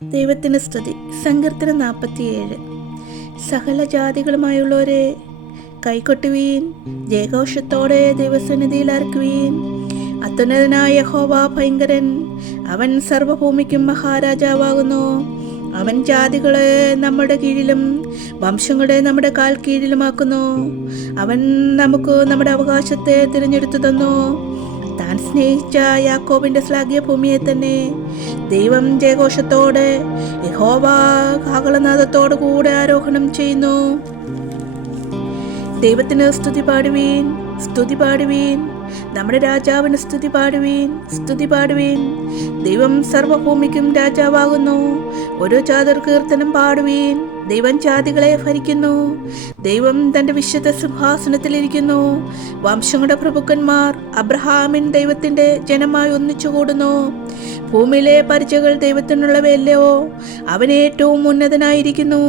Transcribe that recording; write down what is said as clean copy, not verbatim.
ദൈവത്തിന് സ്തുതി. സങ്കീർത്തനം 47. സകല ജാതികളുമായുള്ളവരെ കൈകൊട്ടുവീൻ, ജയഘോഷത്തോടെ ദൈവസന്നിധിയിൽ ആർക്കുവീൻ. അത്യുന്നതനായ യഹോവ ഭയങ്കരൻ, അവൻ സർവ്വഭൂമിക്കും മഹാരാജാവാകുന്നു. അവൻ ജാതികളെ നമ്മുടെ കീഴിലും വംശങ്ങളെ നമ്മുടെ കാൽ കീഴിലുമാക്കുന്നു. അവൻ നമുക്ക് നമ്മുടെ അവകാശത്തെ തിരഞ്ഞെടുത്തു തന്നു. താൻ സ്നേഹിച്ച യാക്കോബിന്റെ ശ്ലാഘ്യ ഭൂമിയെ തന്നെ. ദൈവം ജയഘോഷത്തോടെ, യഹോവ കാഹളനാദത്തോടു കൂടെ ആരോഹണം ചെയ്യുന്നു. ദൈവത്തിന് സ്തുതി പാടുവീൻ, സ്തുതി പാടുവീൻ. നമ്മുടെ രാജാവിന് സ്തുതി പാടുവീൻ, സ്തുതി പാടുവീൻ. ദൈവം സർവ്വഭൂമിക്കും രാജാവാകുന്നു. ഓരോ ജാതിർ കീർത്തനം പാടുവീൻ. ദൈവം ജാതികളെ ഭരിക്കുന്നു. ദൈവം തൻ്റെ വിശുദ്ധ സിംഹാസനത്തിലിരിക്കുന്നു. വംശങ്ങളുടെ പ്രഭുക്കന്മാർ അബ്രഹാമിൻ ദൈവത്തിൻ്റെ ജനമായി ഒന്നിച്ചുകൂടുന്നു. ഭൂമിയിലെ പരിചകൾ ദൈവത്തിനുള്ളവയല്ലയോ? അവൻ ഏറ്റവും ഉന്നതനായിരിക്കുന്നു.